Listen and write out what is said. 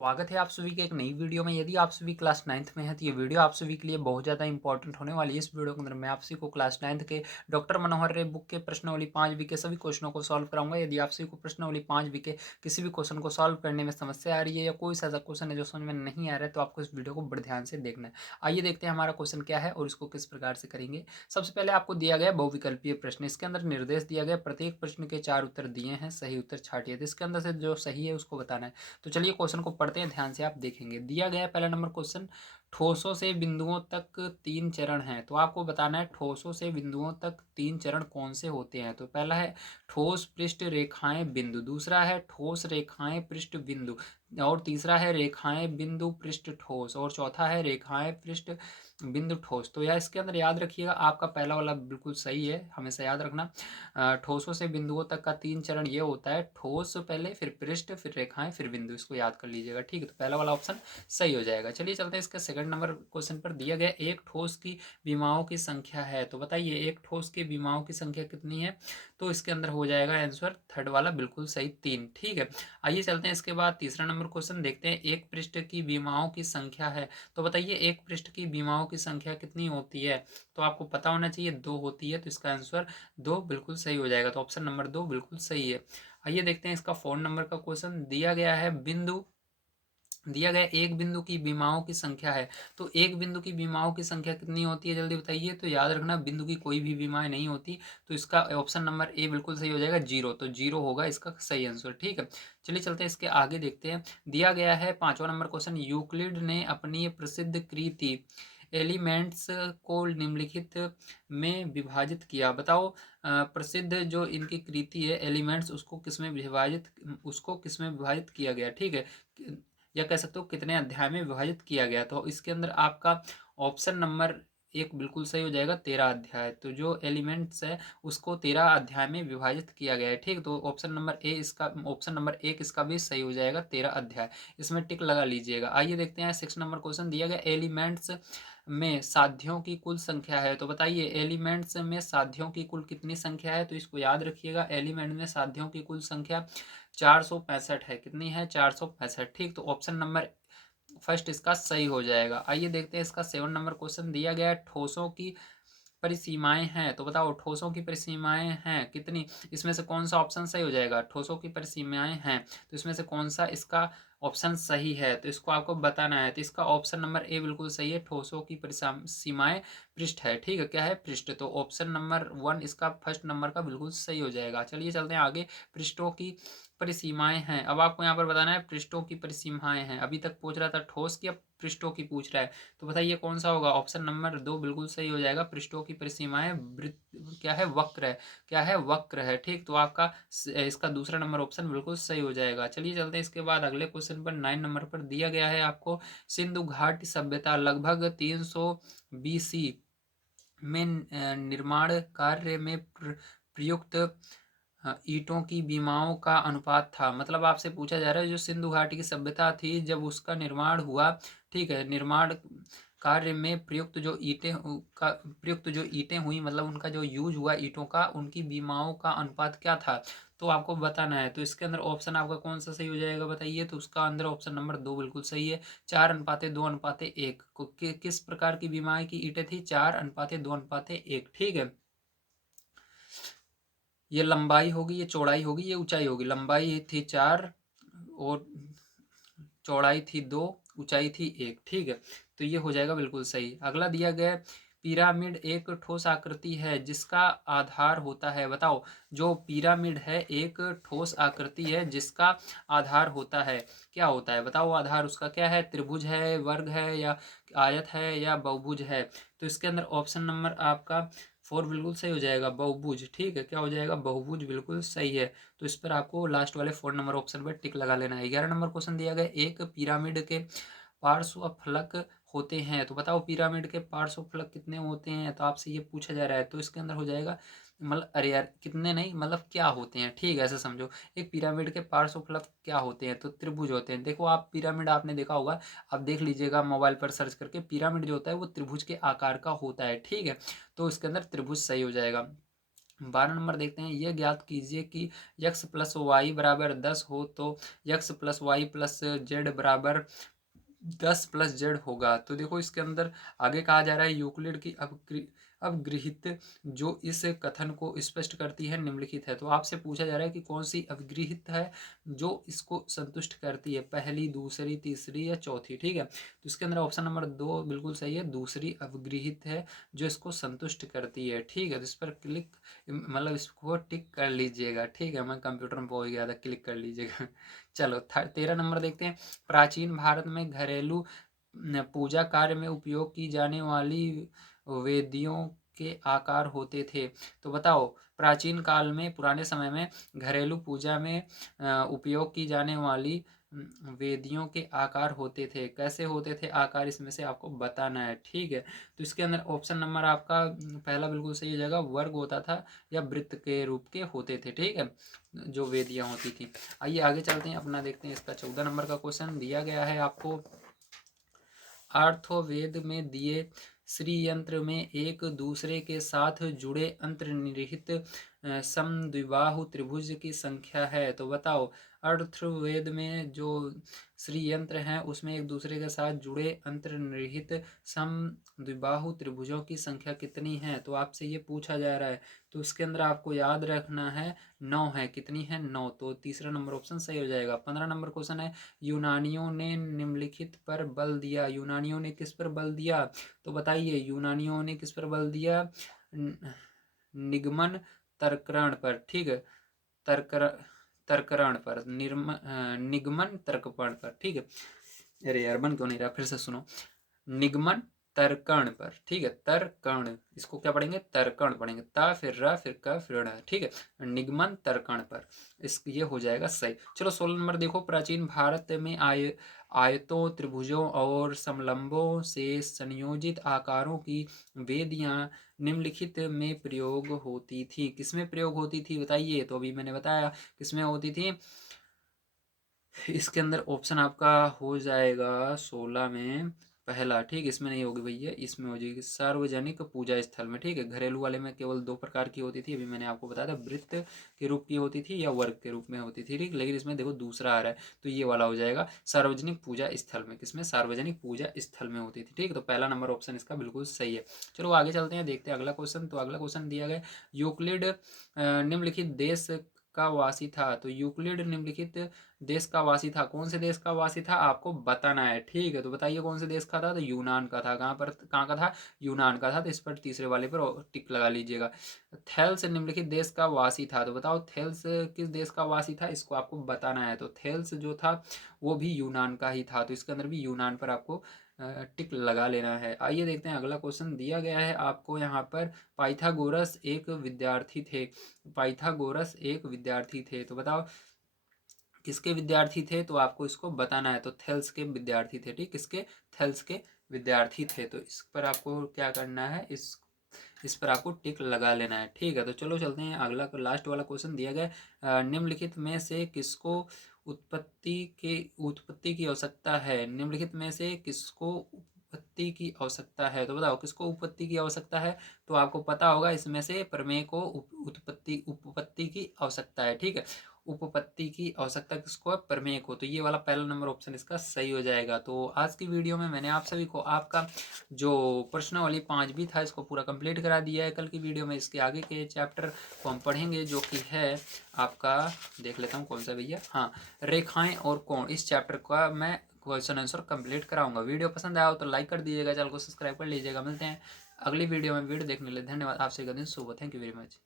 स्वागत है आप सभी के एक नई वीडियो में। यदि आप सभी क्लास 9th में हैं तो ये वीडियो आप सभी के लिए बहुत ज़्यादा इंपॉर्टेंट होने वाली है। इस वीडियो के अंदर मैं आप सभी को क्लास 9th के डॉक्टर मनोहर रे बुक के प्रश्नावली 5 के सभी क्वेश्चनों को सॉल्व कराऊंगा। यदि आप सभी को प्रश्नावली 5 के किसी भी क्वेश्चन को सॉल्व करने में समस्या आ रही है या कोई सा ऐसा क्वेश्चन है जो समझ में नहीं आ रहा है तो आपको इस वीडियो को बड़े ध्यान से देखना है। आइए देखते हैं हमारा क्वेश्चन क्या है और इसको किस प्रकार से करेंगे। सबसे पहले आपको दिया गया बहुविकल्पीय प्रश्न, इसके अंदर निर्देश दिया गया, प्रत्येक प्रश्न के 4 उत्तर दिए हैं, सही उत्तर छांटिए। तो इसके अंदर से जो सही है उसको बताना है। तो चलिए क्वेश्चन को पढ़ते हैं, ध्यान से आप देखेंगे। दिया गया है पहला नंबर क्वेश्चन, ठोसों से बिंदुओं तक 3 चरण हैं। तो आपको बताना है ठोसों से बिंदुओं तक 3 चरण कौन से होते हैं। तो पहला है ठोस पृष्ठ रेखाएं बिंदु, दूसरा है ठोस रेखाएं पृष्ठ बिंदु, और तीसरा है रेखाएं बिंदु पृष्ठ ठोस, और चौथा है रेखाएं पृष्ठ बिंदु ठोस। तो यह इसके अंदर याद रखिएगा, आपका पहला वाला बिल्कुल सही है, हमेशा याद रखना। ठोसों से बिंदुओं तक का 3 चरण ये होता है, ठोस पहले, फिर पृष्ठ, फिर रेखाएं, फिर बिंदु। इसको याद कर लीजिएगा, ठीक है। तो पहला वाला ऑप्शन सही हो जाएगा। चलिए चलते हैं इसका सेकंड नंबर क्वेश्चन पर। दिया गया एक ठोस की विमाओं की संख्या है। तो बताइए एक ठोस की विमाओं की संख्या कितनी है। तो इसके अंदर हो जाएगा आंसर थर्ड वाला बिल्कुल सही, 3, ठीक है। आइए चलते हैं इसके बाद तीसरा नंबर क्वेश्चन देखते हैं। एक पृष्ठ की विमाओं की संख्या है। तो बताइए एक पृष्ठ की विमाओं की संख्या कितनी होती है। तो आपको पता होना चाहिए 2 होती है। तो इसका आंसर 2 बिल्कुल सही हो जाएगा। तो ऑप्शन नंबर 2 बिल्कुल सही है। आइए देखते हैं इसका 4 नंबर का क्वेश्चन। दिया गया एक बिंदु की विमाओं की संख्या है। तो एक बिंदु की विमाओं की संख्या कितनी होती है, जल्दी बताइए। तो याद रखना बिंदु की कोई भी विमाएं नहीं होती। तो इसका ऑप्शन नंबर ए बिल्कुल सही हो जाएगा, 0। तो 0 होगा इसका सही आंसर, ठीक है। चलिए चलते हैं इसके आगे देखते हैं। दिया गया है 5वां नंबर क्वेश्चन, यूक्लिड ने अपनी प्रसिद्ध कृति एलिमेंट्स को निम्नलिखित में विभाजित किया। बताओ प्रसिद्ध जो इनकी कृति है एलिमेंट्स, उसको किस में विभाजित किया गया, ठीक है। या कह सकते हो कितने अध्याय में विभाजित किया गया। तो इसके अंदर आपका ऑप्शन नंबर 1 बिल्कुल सही हो जाएगा, 13 अध्याय। तो जो एलिमेंट्स है उसको 13 अध्याय में विभाजित किया गया है, ठीक। तो ऑप्शन नंबर 1 इसका भी सही हो जाएगा, 13 अध्याय। इसमें टिक लगा लीजिएगा। आइए देखते हैं 6 नंबर क्वेश्चन। दिया गया एलिमेंट्स में साध्यों की कुल संख्या है। तो बताइए एलिमेंट्स में साध्यों की कुल कितनी संख्या है। तो इसको याद रखिएगा, एलिमेंट में साध्यों की कुल संख्या 465 है। कितनी है, 465, ठीक। तो ऑप्शन नंबर फर्स्ट इसका सही हो जाएगा। आइए देखते हैं इसका 7 नंबर क्वेश्चन। दिया गया है ठोसों की परिसीमाएं हैं। तो बताओ ठोसों की परिसीमाएं हैं कितनी। इसमें से कौन सा ऑप्शन सही हो जाएगा, ठोसों की परिसीमाएं हैं। तो इसमें से कौन सा इसका ऑप्शन सही है, तो इसको आपको बताना है। तो इसका ऑप्शन नंबर ए बिल्कुल सही है, ठोसों की परिसीमाएं पृष्ठ है, ठीक है। क्या है, पृष्ठ। तो ऑप्शन नंबर 1 इसका फर्स्ट नंबर का बिल्कुल सही हो जाएगा। चलिए चलते हैं आगे। पृष्ठों की परिसीमाएं हैं, अब आपको यहाँ पर बताना है पृष्ठों की परिसीमाएं हैं। अभी तक पूछ रहा था ठोस की, अब पृष्ठों की पूछ रहा है। तो बताइए कौन सा होगा। ऑप्शन नंबर 2 बिल्कुल सही हो जाएगा, पृष्ठों की परिसीमाएं क्या है, वक्र है। क्या है, वक्र है, ठीक। तो आपका इसका दूसरा नंबर ऑप्शन बिल्कुल सही हो जाएगा। चलिए चलते हैं इसके बाद अगले क्वेश्चन पर। 9 नंबर पर दिया गया है आपको, सिंधु घाटी सभ्यता लगभग 300 BC में निर्माण कार्य में प्रयुक्त ईंटों की विमाओं का अनुपात था। मतलब आपसे पूछा जा रहा है जो सिंधु घाटी की सभ्यता थी जब उसका निर्माण हुआ, ठीक है, निर्माण कार्य में प्रयुक्त जो ईंटें हुई, मतलब उनका जो यूज हुआ ईंटों का, उनकी विमाओं का अनुपात क्या था। तो आपको बताना है। तो इसके अंदर ऑप्शन आपका कौन सा सही हो जाएगा बताइए। तो उसका अंदर ऑप्शन नंबर 2 बिल्कुल सही है, 4:2:1 किस प्रकार की विमाएं की ईंटें थी, 4:2:1, ठीक है। ये लंबाई होगी, ये चौड़ाई होगी, ये ऊंचाई होगी। लंबाई थी 4 और चौड़ाई थी 2, ऊंचाई थी 1, ठीक है। तो ये हो जाएगा बिल्कुल सही। अगला दिया गया है, पिरामिड एक ठोस आकृति है जिसका आधार होता है। बताओ जो पिरामिड है एक ठोस आकृति है जिसका आधार होता है, क्या होता है। बताओ आधार उसका क्या है, त्रिभुज है, वर्ग है, या आयत है, या बहुभुज है। तो इसके अंदर ऑप्शन नंबर आपका 4 बिल्कुल सही हो जाएगा, बहुभुज, ठीक है। क्या हो जाएगा, बहुभुज बिल्कुल सही है। तो इस पर आपको लास्ट वाले 4 नंबर ऑप्शन पर टिक लगा लेना है। 11 नंबर क्वेश्चन दिया गया, एक पिरामिड के पार्श्व फलक होते हैं। तो बताओ पिरामिड के पार्श्व फलक कितने होते हैं। तो आपसे ये पूछा जा रहा है। तो इसके अंदर हो जाएगा, मतलब अरे यार कितने नहीं, मतलब क्या होते हैं, ठीक है, ऐसे समझो। एक पिरामिड के पार्श्व फलक क्या होते हैं, तो त्रिभुज होते हैं। देखो आप पिरामिड आपने देखा होगा, आप देख लीजिएगा मोबाइल पर सर्च करके, पिरामिड जो होता है वो त्रिभुज के आकार का होता है, ठीक है। तो इसके अंदर त्रिभुज सही हो जाएगा। 12 नंबर देखते हैं, यह ज्ञात कीजिए कि x प्लस वाई बराबर 10 हो तो x plus y plus z बराबर 10 प्लस जेड होगा। तो देखो इसके अंदर आगे कहा जा रहा है यूक्लिड की अवगृहित जो इस कथन को स्पष्ट करती है निम्नलिखित है। तो आपसे पूछा जा रहा है कि कौन सी अवगृहित है जो इसको संतुष्ट करती है, पहली, दूसरी, तीसरी या चौथी। ठीक है, तो इसके अंदर ऑप्शन नंबर 2 बिल्कुल सही है, दूसरी अवगृहित है जो इसको संतुष्ट करती है। ठीक है, तो इस पर क्लिक मतलब इसको टिक कर लीजिएगा। ठीक है, मैं कंप्यूटर में पहुंच गया था, क्लिक कर लीजिएगा। चलो 13 नंबर देखते हैं, प्राचीन भारत में घरेलू पूजा कार्य में उपयोग की जाने वाली वेदियों के आकार होते थे। तो बताओ प्राचीन काल में, पुराने समय में घरेलू पूजा में उपयोग की जाने वाली वेदियों के आकार होते थे। कैसे होते थे आकार, इसमें से आपको बताना है। ठीक है, तो इसके अंदर ऑप्शन नंबर आपका पहला बिल्कुल सही हो जाएगा, वर्ग होता था या वृत्त के रूप के होते थे। ठीक है, जो वेदियां होती थी। आइए आगे चलते हैं, अपना देखते हैं इसका 14 नंबर का क्वेश्चन दिया गया है आपको। अर्थवेद में दिए श्री यंत्र में एक दूसरे के साथ जुड़े अंतर्निहित समद्विबाहु त्रिभुज की संख्या है। तो बताओ अर्थवेद में जो श्री यंत्र हैं उसमें एक दूसरे के साथ जुड़े अंतर्निहित समद्विबाहु त्रिभुजों की संख्या कितनी है। तो आपसे ये पूछा जा रहा है, तो इसके अंदर आपको याद रखना है 9 है। कितनी है? 9। तो तीसरा नंबर ऑप्शन सही हो जाएगा। 15 नंबर क्वेश्चन है, यूनानियों ने निम्नलिखित पर बल दिया। यूनानियों ने किस पर बल दिया? तो बताइए यूनानियों ने किस पर बल दिया? निगमन तर्करण पर। ठीक है, तर्करण पर, निगमन तर्कण पर। ठीक है, अरे यार बन क्यों नहीं रहा, फिर से सुनो, निगमन तर्कण पर। ठीक है, तर्कण, इसको क्या पढ़ेंगे? तर्कण पढ़ेंगे, ता फिर र फिर क फिर ण। ठीक है, निगमन तर्कण पर, इस ये हो जाएगा सही। चलो 16 नंबर देखो, प्राचीन भारत में आयतों, त्रिभुजों और समलंबों से संयोजित आकारों की वेदियां निम्नलिखित में प्रयोग होती थी। किसमें प्रयोग होती थी बताइए? तो अभी मैंने बताया किसमें होती थी। इसके अंदर ऑप्शन आपका हो जाएगा 16 में पहला। ठीक, इसमें नहीं होगी भैया, इसमें हो जाएगी सार्वजनिक पूजा स्थल में। ठीक है, घरेलू वाले में केवल 2 प्रकार की होती थी, अभी मैंने आपको बताया था, वृत्त के रूप की होती थी या वर्ग के रूप में होती थी। ठीक, लेकिन इसमें देखो दूसरा आ रहा है, तो ये वाला हो जाएगा सार्वजनिक पूजा स्थल में। किसमें? सार्वजनिक पूजा स्थल में होती थी। ठीक, तो पहला नंबर ऑप्शन इसका बिल्कुल सही है। चलो आगे चलते हैं, देखते हैं अगला क्वेश्चन। तो अगला क्वेश्चन दिया गया, यूक्लिड निम्नलिखित देश का वासी था। तो यूक्लिड निम्नलिखित देश का वासी था। कौन से देश का वासी था आपको बताना है। ठीक है, तो बताइए कौन से देश का था? तो यूनान का था। कहाँ का था? यूनान का था। तो इस पर तीसरे वाले पर टिक लगा लीजिएगा। थेल्स निम्नलिखित देश का वासी था। तो बताओ थेल्स किस देश का वासी था, इसको आपको बताना है। तो थेल्स जो था वो भी यूनान का ही था। तो इसके अंदर भी यूनान पर आपको टिक लगा लेना है। आइए देखते हैं अगला क्वेश्चन दिया गया है आपको यहाँ पर, पाइथागोरस एक विद्यार्थी थे। पाइथागोरस एक विद्यार्थी थे, तो बताओ किसके विद्यार्थी थे? तो आपको इसको बताना है। तो थेल्स के विद्यार्थी थे। ठीक, किसके? थेल्स के विद्यार्थी थे। तो इस पर आपको क्या करना है, इस पर आपको टिक लगा लेना है। ठीक है, तो चलो चलते हैं अगला, लास्ट वाला क्वेश्चन दिया गया, निम्नलिखित में से किसको उत्पत्ति की आवश्यकता है? निम्नलिखित में से किसको उत्पत्ति की आवश्यकता है? तो बताओ किसको उत्पत्ति की आवश्यकता है? तो आपको पता होगा इसमें से प्रमेय को उपपत्ति की आवश्यकता है। ठीक है, उपपत्ति की आवश्यकता किसको है? प्रमेय को। तो ये वाला पहला नंबर ऑप्शन इसका सही हो जाएगा। तो आज की वीडियो में मैंने आप सभी को आपका जो प्रश्नावली 5 था इसको पूरा कंप्लीट करा दिया है। कल की वीडियो में इसके आगे के चैप्टर को हम पढ़ेंगे, जो कि है आपका, देख लेता हूँ कौन सा भैया, हाँ, रेखाएं और कोण। इस चैप्टर का मैं क्वेश्चन आंसर कंप्लीट कराऊंगा। वीडियो पसंद आया हो तो लाइक कर दीजिएगा, चैनल को सब्सक्राइब कर लीजिएगा। मिलते हैं अगली वीडियो में। वीडियो देखने के लिए धन्यवाद। आपसे का दिन शुभ हो। Thank you very much.